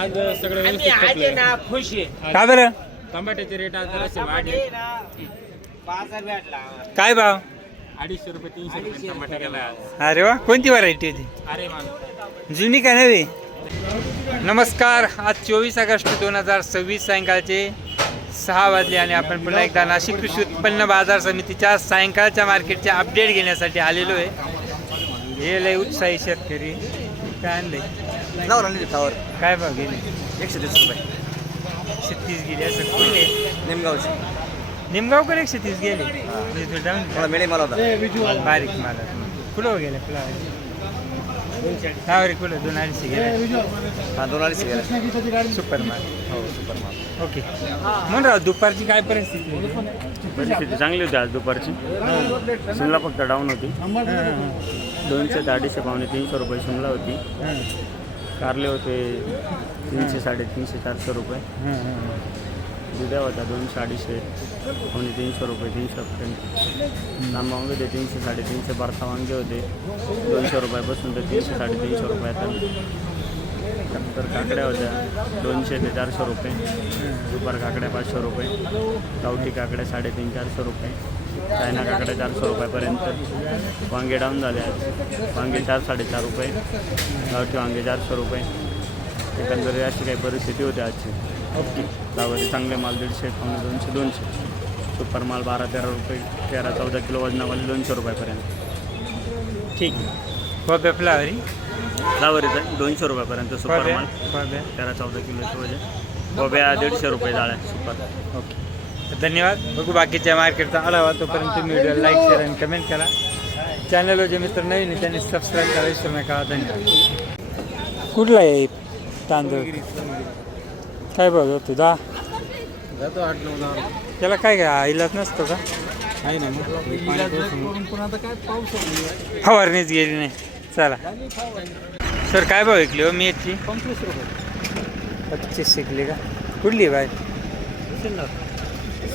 आज सगळं व्यवस्थित खपलंय. ना खुश आहे. का बरं? टमाट्याचे रेट आज जरासे वाढले. बाजार भेटला काय भाव? 250 रुपये 300 रुपये टमाटा गेला आज. अरे वा, कोणती व्हरायटी होती? अरे मान जुनी का नवी? नमस्कार, आज 24 ऑगस्ट 2026 सायंकाळचे 6 वाजले आणि आपण पुन्हा एकदा नाशिक कृषी उत्पन्न बाजार समितीच्या सायंकाळच्या मार्केटचे अपडेट घेण्यासाठी आलेलो आहे. हे लय उत्साही शेतकरी. काय आणले? काय भाव गेले? 130 रुपये 130 गेले. असं कुठले? निमगावची निमगावकर 130 गेले. म्हणजे तो डाऊन मला मिळे मला होता बारीक माला कुठं गेले फ्लावर? फ्लावर कुठं 2-250 गेले. हा 2 गेला सुपर माल. हो सुपर माल. ओके. म्हणून राव दुपारची काय परिस्थिती होती? परिस्थिती चांगली होती आज दुपारची. शिमला फक्त डाऊन होती. 200 ते 250 पावणे 300 रुपये शिमला होती. कारले होते 300 350 400 रुपये. दुध्या होता 200 250 पावणे 300 रुपये 300पर्यंत. लांब वांगे होते 300 350. भरता वांगे होते 200 रुपयापासून तर 300 350 रुपयापर्यंत. त्यानंतर काकड्या होत्या 200 ते 400 रुपये. दुपार काकड्या 500 रुपये. गावठी काकड्या 350 400 रुपये. चायना काकड्या 400 रुपयापर्यंत. वांगे डाऊन झाले आज. वांगे 4 4.5 रुपये. गावठी वांगे 400 रुपये. एकंदरीत अशी काही परिस्थिती होती आजची. ओके. फ्लावरचे चांगले माल 150 पावणे 200 200. सुपर माल 12-13 रुपये 13-14 किलो वजनावाले 200 रुपयापर्यंत. ठीक आहे. कोब्या फ्लावरी फ्लावरीचा 200 रुपयापर्यंत सुपर कोब्या माल. कोब्या 13-14 किलोचं वजन. कोब्या 150 रुपये जाळ्या सुपर. ओके. धन्यवाद. बघू बाकीच्या मार्केटचा आढावा. तोपर्यंत तुम्ही व्हिडिओ लाईक शेअर आणि कमेंट करा. चॅनलवर जे मित्र नवीन आहे त्यांनी सबस्क्राईब करा. विसरू नका. धन्यवाद. कुठला आहे तांदूळ? काय बघ होतो 10 जातो 8-9 10. त्याला काय काय इलाज नसतो का? आहे ना मग पण आता काय पाऊस आहे. फवारणीच गेली नाही. चला सर, काय भाव विकली हो मेथी? 25 रुपये 25 शिकली का? कुठली बाय?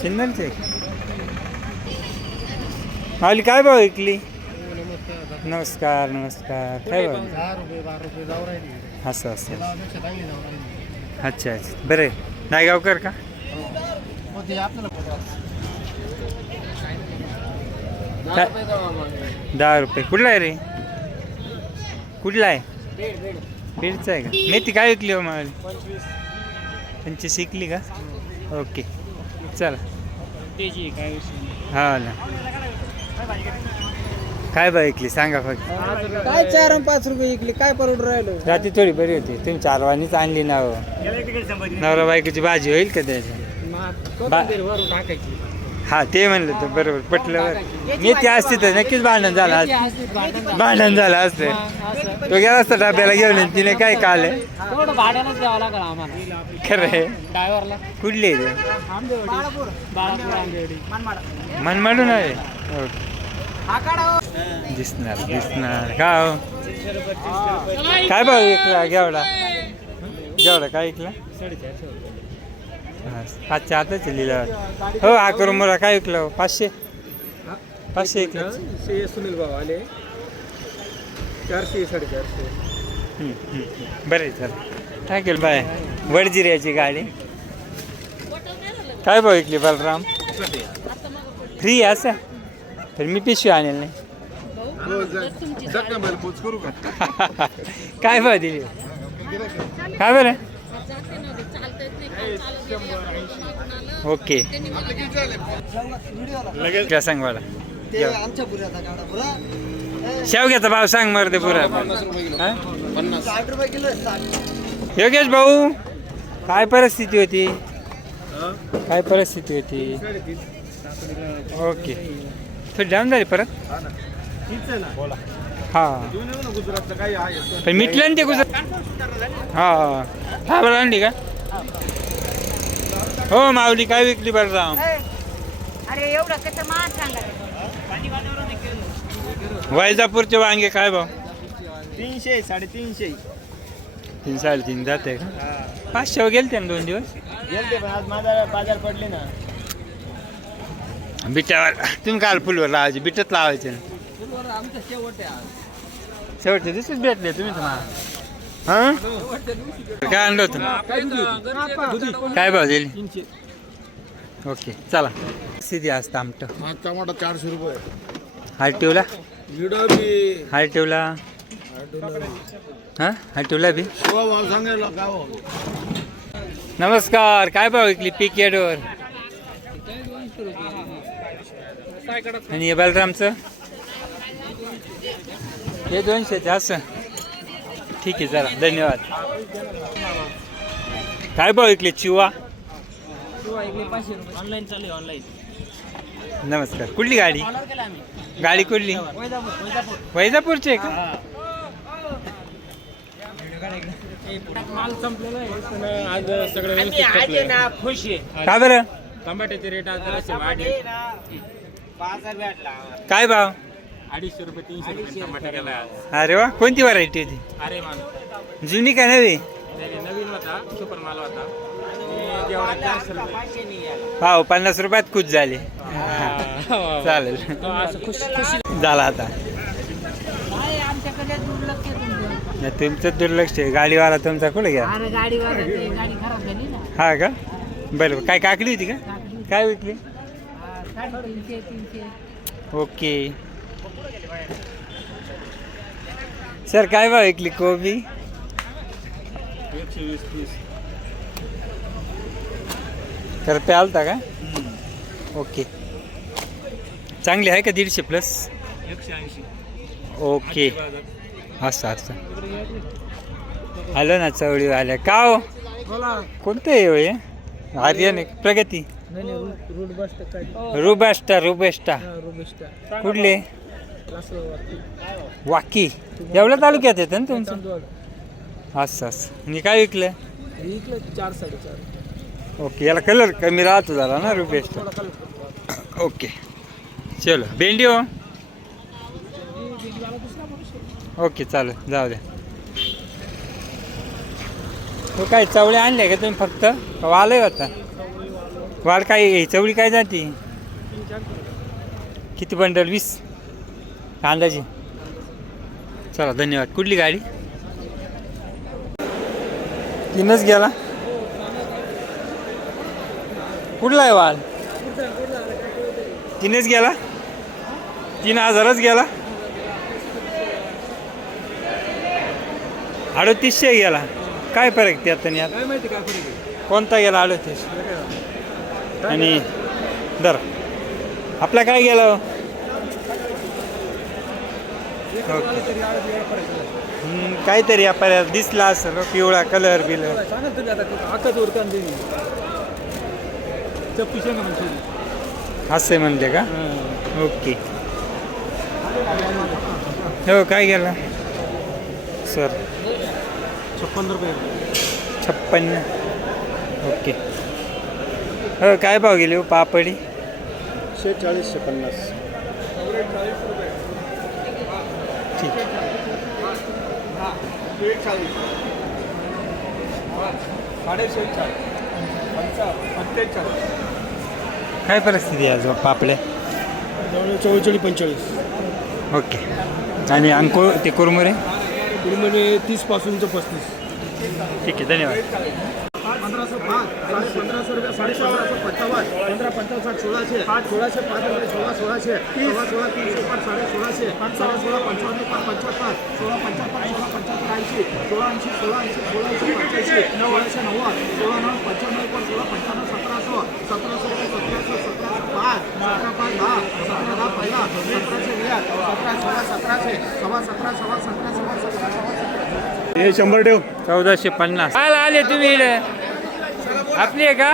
सिन्नरचे. मावली काय भाव विकली? नमस्कार नमस्कार. काय भाव? 10 रुपये 12 रुपये जाऊ राहिली. असं असं. त्यापेक्षा चांगली जाऊ राहिली. अच्छा अच्छा. बरं आहे. नायगावकर का? मग ते आपल्याला काय? 10 रुपये. कुठला आहे रे? कुठला आहे? बीडचा आहे का? मेथी काय विकली हो मावली? 25 शिकली का? ओके. चला. त्याची काय विषय हा ना. काय भाव विकली सांगा फक्त. काय 4 आणि 5 रुपये विकली. काय परवडून राहिलो. रात्री थोडी बरी होती. तुम्ही 4 वाणीच आणली ना हो. नवरा बायकोची भाजी होईल का त्याची? वरून टाकायची. हा ते म्हणलं तर बरोबर पटलं. मेथी असते तर नक्कीच भांडण झालं असतं. भांडण झालं असतं. तो गेला असता डब्याला घेऊन आणि तिने काय काल थोडं भाड्यानंच द्यावं लागलं आम्हाला. खरं आहे. ड्रायव्हरला कुठली आहे ते? बाळापूर आंबेवाडी. मनमाडून आहे. ओके. दिसणार दिसणार का हो? काय भाव विकला घेवडा? घेवडा काय विकला? 450 रुपये. हा 5च्या आताच लिहिला. हो हा करून मला काय विकलं हो? 500 विकलं. सुनील भाऊ आले 400 450. बरं आहे. चला टाकेल बाय. वडजिऱ्याची गाडी काय भाव विकली बलराम? फ्री असं तर मी पिशवी आणेल नाही. काय भाव दिली? काय बरं? ओके. काय सांग मला? शेवग्याचा भाव सांग मर ते पुरा. योगेश भाऊ काय परिस्थिती होती? काय परिस्थिती होती? ओके. थोडी डाऊन झाली परत. हा पण मिटलं ना ते गुजरात. हा हा बरं आणली का? हो माऊली काय विकली बलराम? अरे एवढं कसं मान सांगा. वैजापूरचे वांगे काय भाव? 300 350. 3 3.5 जाते का? 500 गेलते ना 2 दिवस. गेलते पण आज माझा बाजार पडले ना. बिटावर तुम्ही काल फुलवर लावायचे. बिटत लावायचे ना. आमचं शेवट आहे आज. शेवटचे दिवशीच भेटले तुम्ही तुम्हाला. हा काय आणलं होतं काय भाव दिली ओके चला सिधी आज तामट टमाटा 400 रुपये हार्टिवला विडा बी हार्टिवला हां हार्टिवला बी भाव सांगायला काय भाव नमस्कार काय भाव विकली पीक यार्डवर आणि हे बलरामचं हे 200 असं ठीक आहे चला धन्यवाद काय भाव विकले चिवा ऑनलाईन चालू ऑनलाईन नमस्कार कुठली गाडी गाडी कुठली वैजापूरची आहे का माल संपलेला आहे आज सगळे ना खुश आहे का बरं टमाट्याचे रेट आज जरासे वाढले बाजार भेटला काय भाव 250 रुपये 300 रुपये टमाटा गेला आज अरे वा कोणती व्हरायटी होती अरे मान जुनी का नवी नवीन होता सुपर माल होता आणि जेवढा 400 रुपये भाव 50 रुपयात खुश झाले चालेल असं खुशी झाला आता आमच्याकडे दुर्लक्ष तुमचं तुमचं दुर्लक्ष आहे गाडीवाला तुमचा कुठे घ्या अरे गाडीवर गाडी खराब झाली ना हा का बरं काय काकडी होती का काय विकली 300 ओके सर काय भाव विकली कोबी 120 तर पे आलता का ओके चांगली आहे का 150 प्लस 180 ओके असं असं आलं ना चवळी आल्या का हो कोणतं आहे हो हे आर्यन आहे? प्रगती रुबेस्टा कुठले वाकी एवढ्या तालुक्यात येतं ना तुमचं असं असं आणि काय विकलं 4-4.5 ओके याला कलर कमी राहतो जरा ना रुबेस्टा ओके चलो भेंडी हो ओके चालेल जाऊ द्या तो काय चवळी आणले का तुम्ही फक्त वालय होता वाल काय चवळी काय जाती किती बंडल 20 अंदाजी चला धन्यवाद कुठली गाडी तीनच गेला कुठला आहे वाल 3च गेला 3000च गेला 3800 गेला काय फरक त्यात आणि यात काय माहिती काय फरक आहे कोणता गेला 38 आणि दर आपला काय गेला हो? काहीतरी आपल्याला दिसला असेल पिवळा कलर बिलर सांगा तुम्ही आता आकाच उरकान देवी चप्पीशे ना म्हणजे असे म्हणले का ओके हो काय गेला सर 56 रुपये 56 ओके हो काय भाव गेले हो पापडी 40-50 ठीक काय परिस्थिती आहे आज पापड्या 44-45 ओके आणि अंकुर ते कुरमुरे म्हणजे 30 पासूनचं 35 ठीक आहे धन्यवाद 1505 रुपये 1550 1555 1600 1600 5 रुपये 1600 1600 300 1600 1600 55 55 16 55 16 55 80 16 80 16 80 16 85 1690 16 95 16 55 1700 1700 1700 17 17 5 हे 100 ठेव 1450 काय आले तुम्ही इकडे आपली आहे का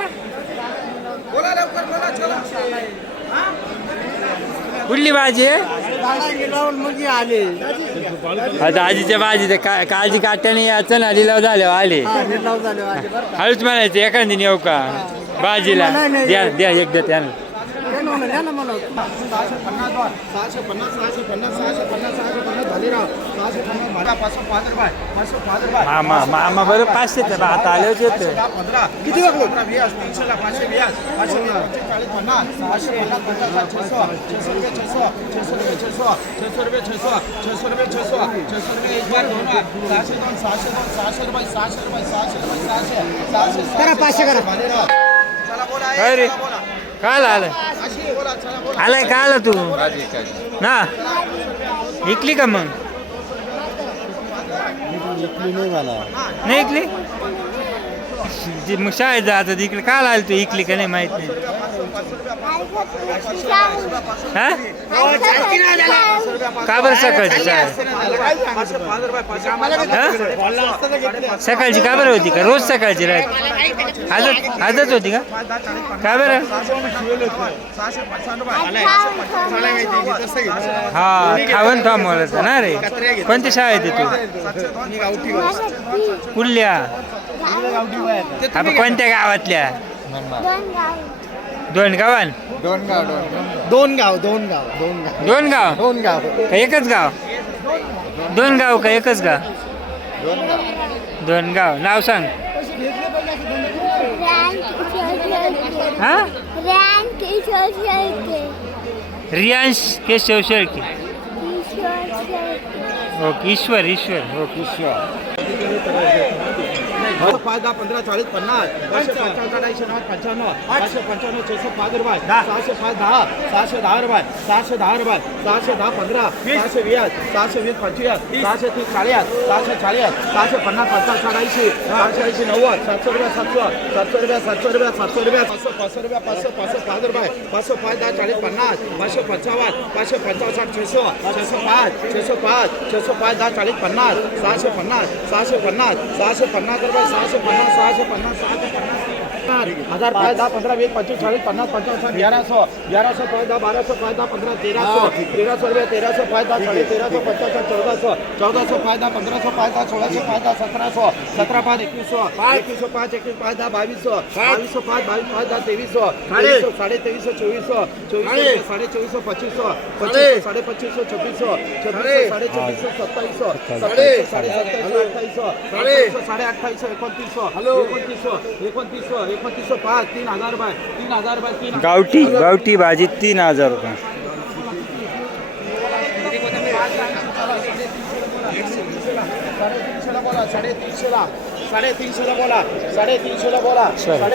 कुठली भाजी आहे आता आजीच्या भाजी तर काय काळजी काट्याने याचं ना लिलाव झाल्यावर आले हळूच म्हणायचं एखादी येऊ का भाजीला द्या द्या एकदा त्यानं 650 650 650 650 650 झाले राव मामा बरं 500 तर आता आल्यावर येतं. किती वाजले? 320, 300ला 520, 540, 50, 600, 50, 600, 600 रुपये 600, 600 रुपये 600, 600 रुपये 600, 600 रुपये 600, 600 रुपये एक बार दोन बार, 600 दोन, 600 रुपये 600 रुपये 600 रुपये 600, 600 करा 500 करा. चला बोला काय रे? चला बोला. काय आलं अशी बोला चला बोला. आलाय काय आलं तू ना इकली का मग नाही इकली जी मग शाळेत जायचं तिकडे काय आलं तू इकली का नाही माहित नाही हा का बरं सकाळची शाळा सकाळची का बरं होती का रोज सकाळची राहते आजच होती का का बरं हा खावण थांबवलं ना रे कोणत्या शाळेत आहे तू कुठल्या आपण कोणत्या गावातल्या दोन गावान दोन गाव का एकच गाव दोन गाव का एकच गाव दोन गाव नाव सांग हा रियांश केशव शेळके ओके ईश्वर ओके पाच दहा 15 40 50 555 95 555 605 रुपये 605 610 रुपये 610 रुपये 610 15 620 620 25 630 40 640 650 50 80 680 90 700 रुपये 700 रुपये 700 रुपये 500 रुपये 500 रुपये 505 रुपये 505 10 40 50 555 555 600 605 605 605 10 40 50 650 650 650 रुपये 650 हजार 5 10 15 20 25 40 50 55 1100 1100 5 10 1200 5 10 15 1300 रुपये 1300 5 10 1300 55 1400 5 10 1500 5 10 1600 5 10 1700 17 5 2100 2100 5 21 5 10 2200 2200 5 22 5 10 2300 साढ़े 2300 2400 साढ़े 2400 2500 साढ़े 2500 2600 साढ़े 2400 2700 साढ़े 2700 साढ़े 2800 2900 2900 5 3000 रुपये 3000 गावठी भाजी 3000 रुपये बोला 350 350 बोला 350 बोला 350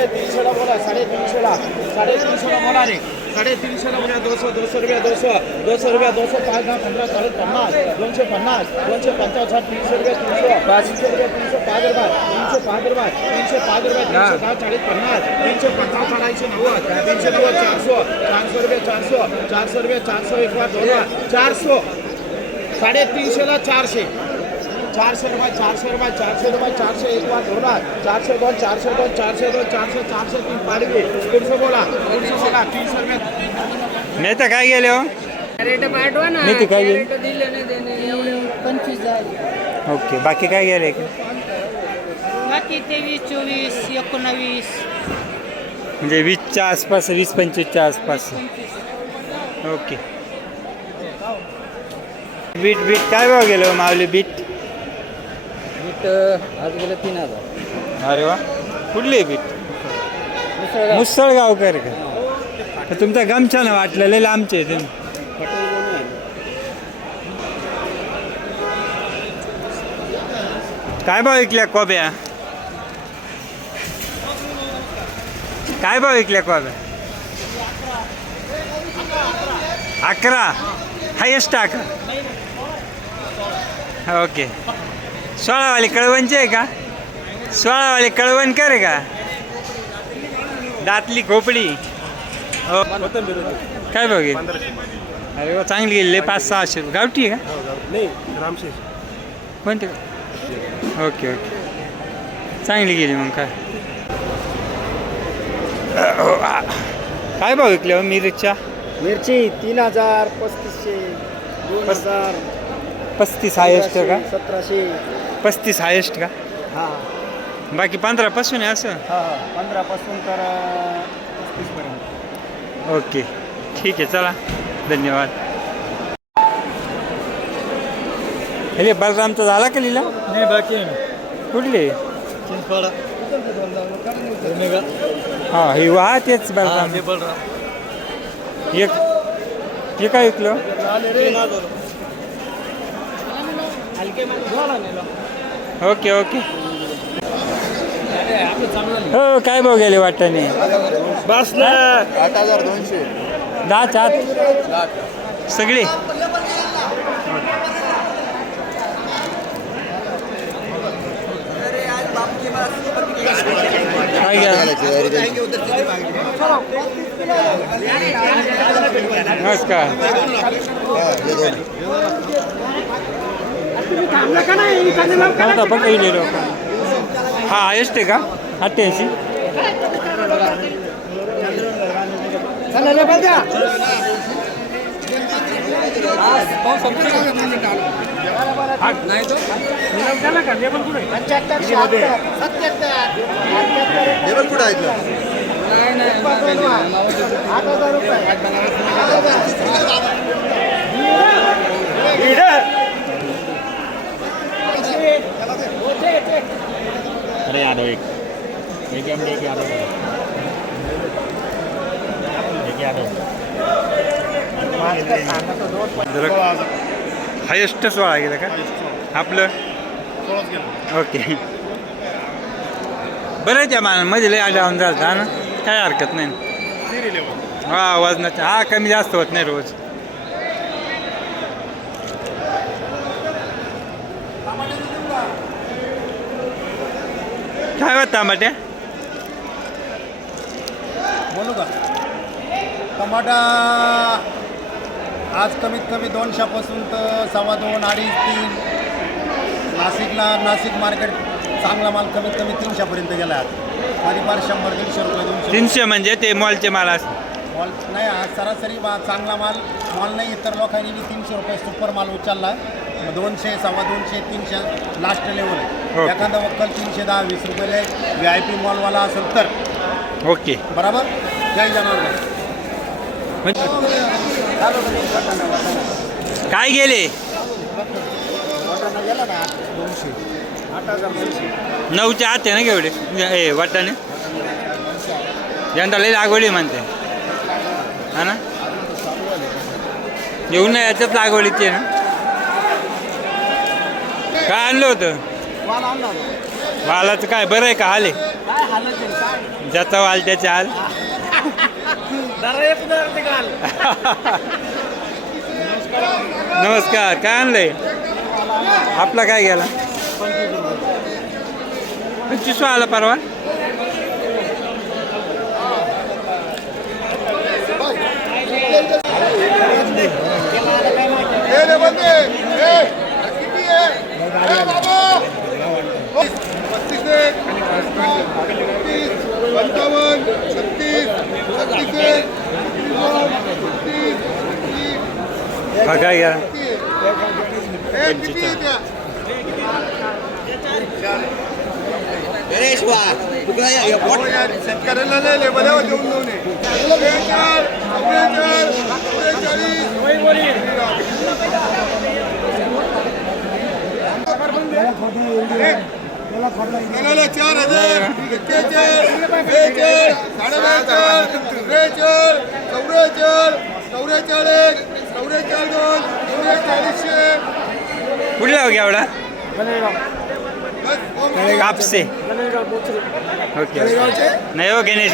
बोला 350 बोला रे 350 बोला 200 रुपये 200 रुपये 200 5 10 15 40 50 250 255 300 रुपये 300 रुपये 305 रुपये 305 रुपये 305 रुपये 310 40 50 350 250 400 रुपये 400 रुपये 400 एक बार 2 बार 400 350 ला 400 400 रुपये 400 रुपये 400 रुपये 400 एक बार 2 बार 400 2 400 2 400 2 400 400 3 पाड़ी 300 बोला 300 रुपये नाही तर काय गेले हो रेट पाठवा ना नाही ते काय गेले रेट दिले नाही देणे एवढे 25,000 ओके बाकी काय गेले बाकी 23 24 19 म्हणजे 20च्या आसपास 20-25च्या आसपास ओके बीट काय भाव गेलो मावली बीट आज गेलं 3000 अरे वा कुठली आहे बीट मुसळगावकर का तर तुमचा गमछा ना वाटलेलं लांबचे तुम्ही काय भाव विकल्या कोब्या काय भाव विकल्या कोब्या 11 हायेस्ट 11 ओके 16 वाली कळवणची आहे का 16 वाली कळवण करे का दातली खोपडी हो काय बघेल अरे वा चांगली गेली 500-600 गावठी आहे का नाही रामशेष कोणते ओके चांगली गेली मग काय भाव विकले हो मिरच्या मिरची 3000 3500 2000 35 हायेस्ट का 1700 35 हायेस्ट का हां बाकी 15 पासून आहे असं 15 पासून तर 35 पर्यंत ओके ठीक आहे चला धन्यवाद हे बलरामचा झाला का लिहिला नाही बाकी कुठले चिंचपाडा हां हे वा तेच बलराम एक हे काय विकलं ओके ओके हो काय भाव गेले वाटाणे बस ना 8,200. 10 आत सगळे काय घ्या नमस्कार आता पण काही लिहिलो हा हायस्ट आहे का 88 लेबल कुठं आहे अरे यादव एक यादव हायेस्ट 16 गेलं का आपलं ओके बरं आहे त्या मानामध्ये लय डाऊन झाला ना काय हरकत नाही हा वजनाचं हा कमी जास्त होत नाही रोज काय होत टमाटे बोलू का टमाटा आज कमीत कमी 200पासून तर 2.25, 2.5, 3 नाशिक मार्केट चांगला माल कमीत कमी 300पर्यंत गेला आज कधी फार 100-150 रुपये 200 300 म्हणजे ते मॉलचे माल मॉल नाही आज सरासरी चांगला माल नाही इतर लोकांनी 300 रुपये सुपर माल उचलला 200, 250, 300 लास्ट लेवल आहे एखादा वक्कल 310, 20 रुपये VIP मॉलवाला असेल तर ओके बरोबर जय जनार्दन काय गेले 9च्या आत आहे ना केवढे ए वाटाणे यंदा लई लागवडी म्हणते हा ना येऊन ना याच्यात लागवडीची आहे ना काय आणलं होतं वालाचं काय बरं आहे का हाल आहे ज्याचा वाल त्याचे हाल नमस्कार काय आणलंय आपला काय गेला 25 आला परवा काय गेला शेतकऱ्याला नाही लेबल देऊन देऊ 4,000 कुठला हो एवढा कापसे ओके नाही हो गणेश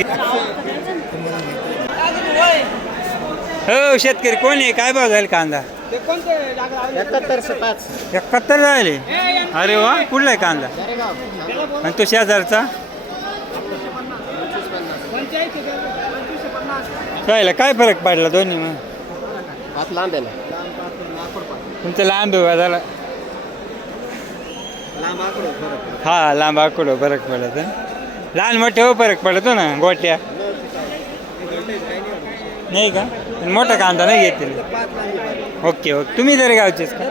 हो शेतकरी कोण आहे काय भाव झाला कांदा 71 झाले अरे वा कुठला आहे कांदा आणि तो शेजारचा काय फरक पडला दोन्ही मग लांब आहे ना तुमचं लांब आहे झाला हा लांब आकडो फरक पडत लहान मोठे हो फरक पडतो ना गोट्या नाही का मोठा कांदा नाही घेतील ओके ओके तुम्ही जरी गावचेच का